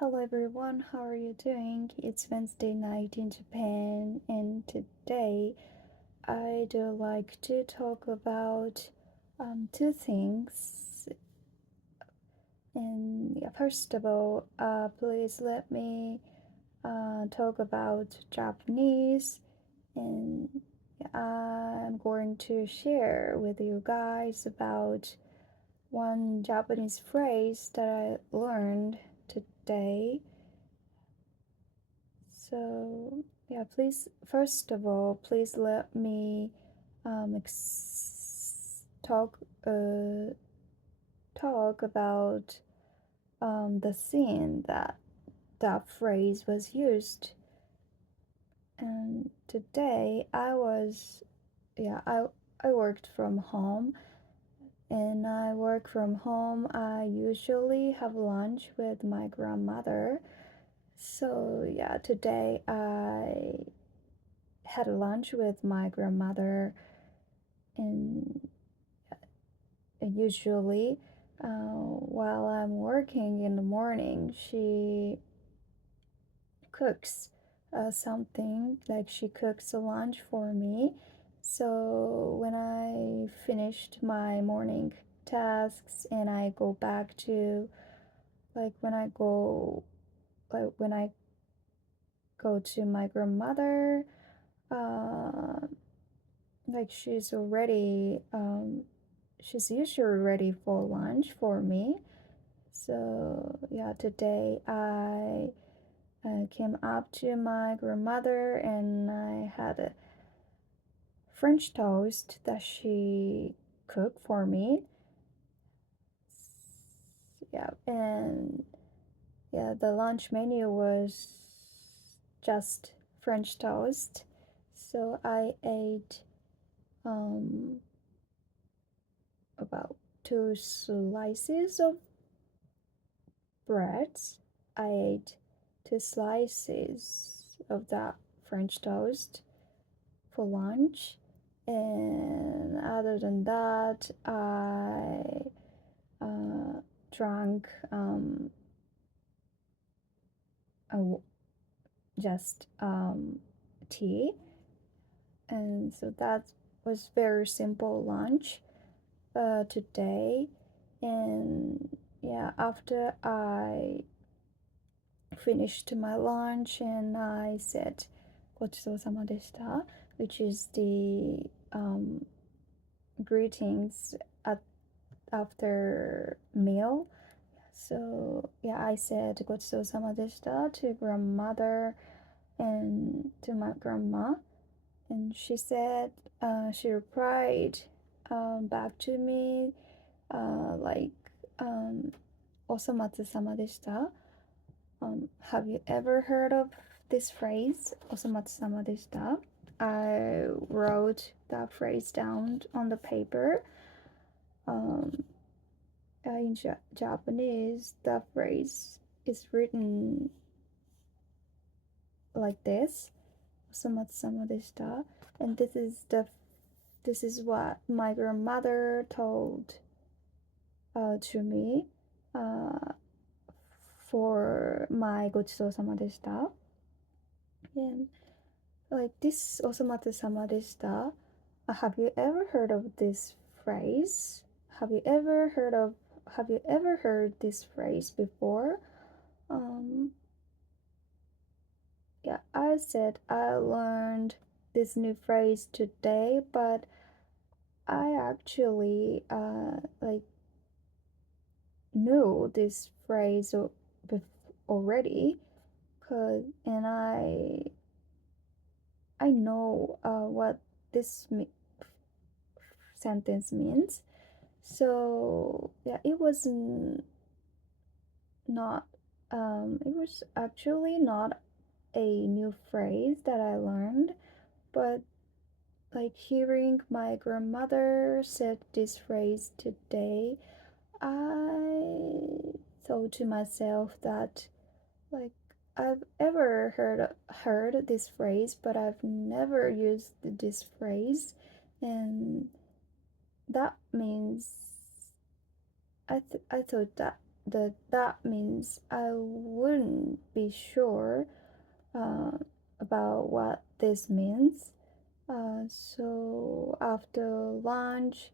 Hello everyone, how are you doing? It's Wednesday night in Japan, and today I'd like to talk about two things. And yeah, first of all, please let me talk about Japanese, and I'm going to share with you guys about one Japanese phrase that I learned today. So, yeah, please, first of all, please let me talk talk about the scene that phrase was used. And today I worked from home, and I work from home. I usually have lunch with my grandmother. So yeah, today I had lunch with my grandmother, and usually while I'm working in the morning, she cooks something, like she cooks a lunch for me. So when I finished my morning tasks and I go back to, like when I go to my grandmother, uh, like she's usually ready for lunch for me. So yeah, today I came up to my grandmother and I had a French toast that she cooked for me. Yeah, and yeah, the lunch menu was just French toast. So I ate um about two slices of bread. I ate two slices of that French toast for lunch. And other than that, I drank just tea. And so that was very simple lunch today. And yeah, after I finished my lunch and I said ごちそうさまでした, which is the greetings after meal. So yeah, I said ごちそうさまでした to grandmother and to my grandma, and she said, she replied back to me like お粗末様でした. Have you ever heard of this phrase? お粗末様でした. I wrote that phrase down on the paper. In Japanese, that phrase is written like this: お粗末様でした. And this is what my grandmother told to me for my ごちそうさまでした. And like this お粗末様でした. Have you ever heard of this phrase? Have you ever heard this phrase before? Yeah, I said I learned this new phrase today, but I actually like knew this phrase already, and I know what this sentence means. So yeah, it was actually not a new phrase that I learned, but like hearing my grandmother said this phrase today, I thought to myself that, like, I've ever heard this phrase, but I've never used this phrase, and that means I thought that means I wouldn't be sure uh, about what this means. So after lunch,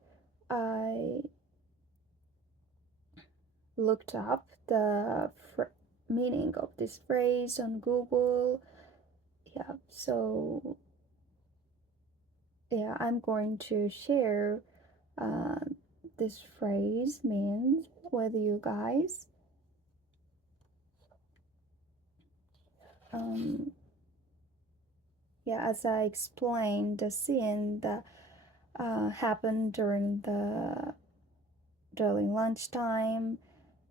I looked up the meaning of this phrase on Google. Yeah, so yeah, I'm going to share uh, this phrase means with you guys. Um, yeah, as I explained, the scene that happened during lunchtime,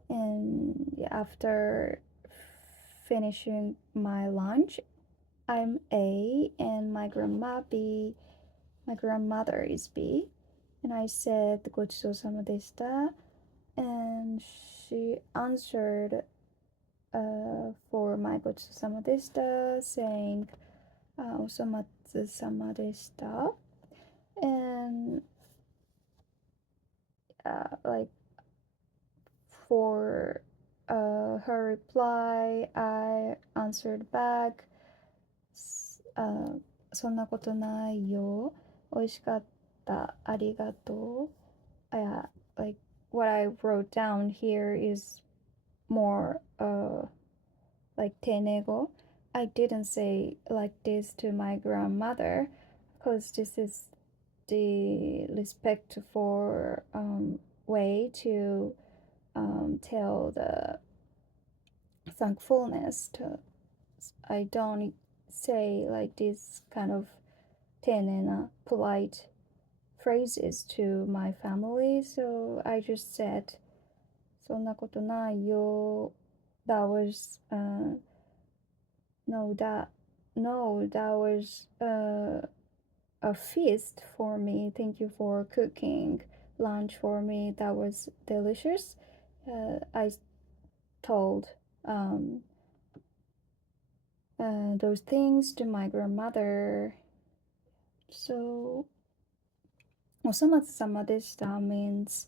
and after finishing my lunch, I'm A and my grandma B. My grandmother is B, and I said ごちそうさまでした, and she answered for my ごちそうさまでした saying お粗末様でした and like for her reply I answered back そんなことないよ美味しかったありがとう like what I wrote down here is more like tenego. I didn't say like this to my grandmother because this is the respectful way to tell the thankfulness to. I don't say like this kind of tenena polite phrases to my family, so I just said そんなことないよ that was no that was a feast for me. Thank you for cooking lunch for me. That was delicious. I told those things to my grandmother. So お粗末様でした means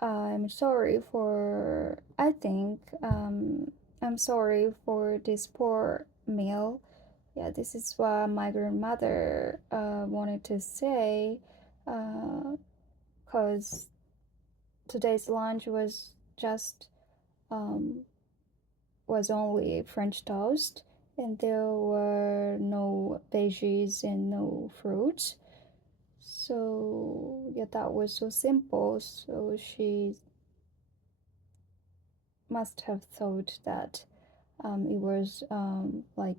I'm sorry for I think I'm sorry for this poor meal. Yeah, this is what my grandmother wanted to say because today's lunch was just was only French toast and there were no veggies and no fruits. So yeah, that was so simple. So she must have thought that it was like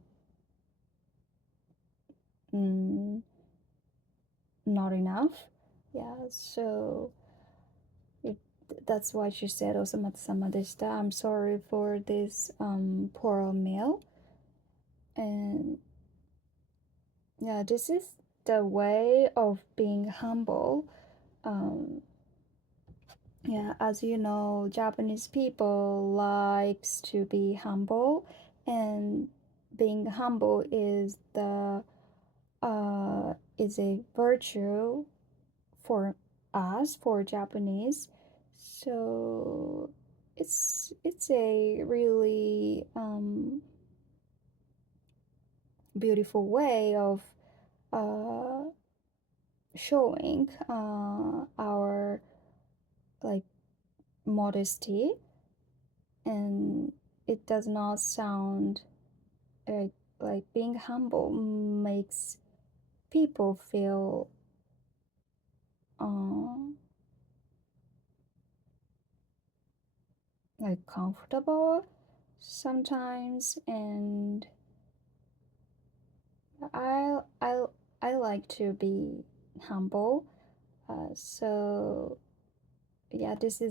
not enough. Yeah, so it, that's why she said お粗末様でした I'm sorry for this poor meal. And yeah, this is the way of being humble. Yeah, as you know, Japanese people likes to be humble, and being humble is a virtue for us for Japanese. So it's a really beautiful way of showing our like modesty, and it does not sound like being humble makes people feel like comfortable sometimes, and I I I like to be humble. So yeah, this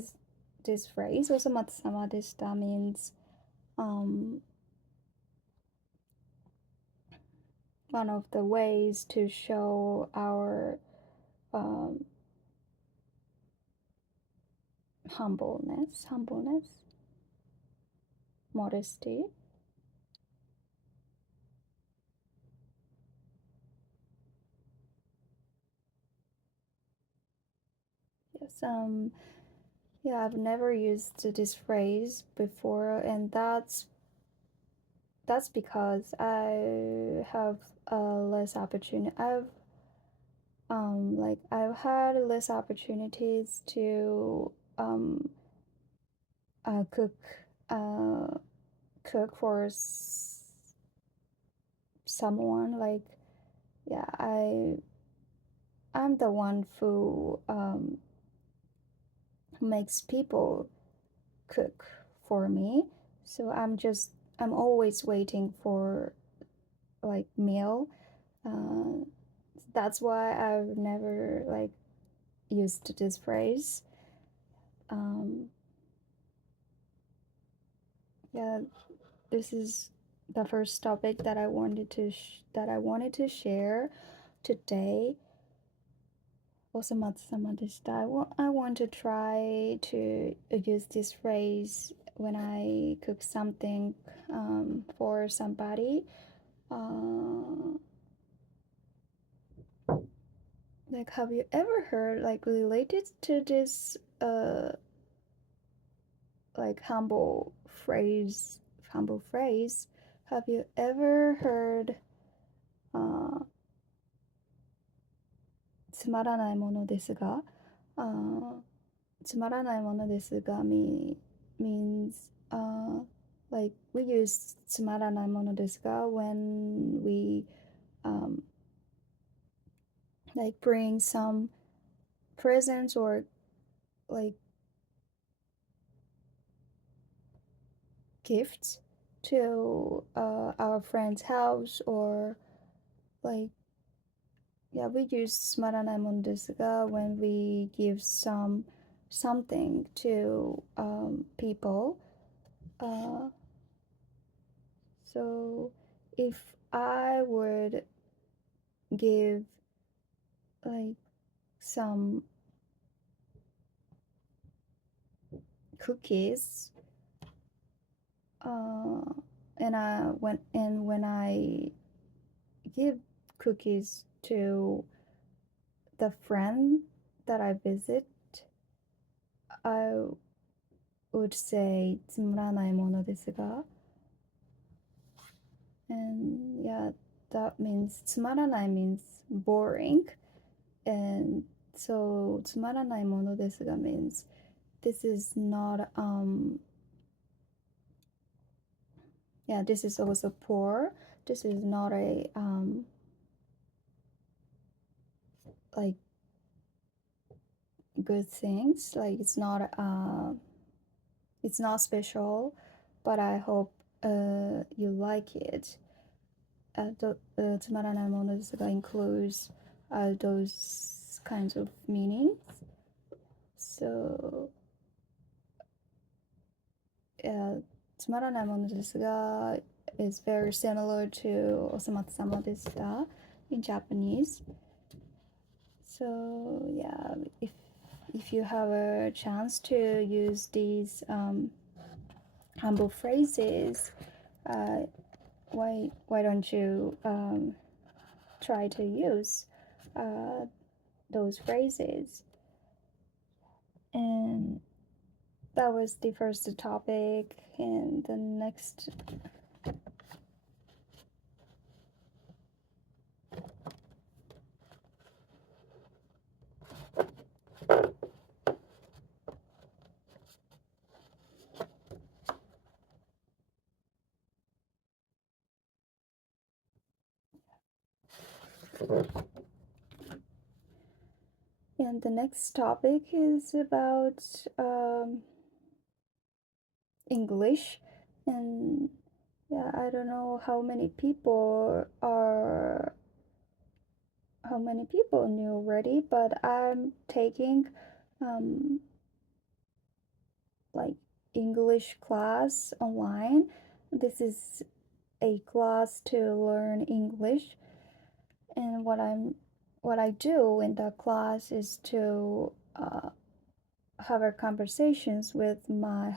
phrase お粗末様でした means one of the ways to show our humbleness, modesty. Yes, Yeah, I've never used this phrase before, and that's because I have less opportunity. I've had less opportunities to cook uh cook for someone. Like, yeah, I'm the one who makes people cook for me. So I'm always waiting for like meal. Uh, that's why I've never like used this phrase. Um, yeah, this is the first topic that I wanted to share today. お粗末様でした。I want to try to use this phrase when I cook something for somebody. Uh, like, have you ever heard, like, related to this, like, humble phrase? Have you ever heard, つまらないものですが、つまらないものですが means like we use つまらないものですが when we um, like bring some presents or like gifts to our friend's house, or like, yeah, we use つまらないものですが when we give something to people. So if I would give like some cookies, uh, when I give cookies to the friend that I visit, I would say つまらないものですが, and yeah, that means つまらない means boring, and so つまらないものですが means this is not yeah, this is also poor. This is not a like good things. Like, it's not special, but I hope you like it. つまらないものですが includes those kinds of meanings. So, yeah, つまらないものですが is very similar to お粗末様でした in Japanese. So, yeah, if you have a chance to use these humble phrases, why don't you try to use those phrases? And that was the first topic, and the next and the next topic is about English. And yeah, I don't know how many people knew already, but I'm taking um, like English class online. This is a class to learn English, and what I do in the class is to have a conversation with my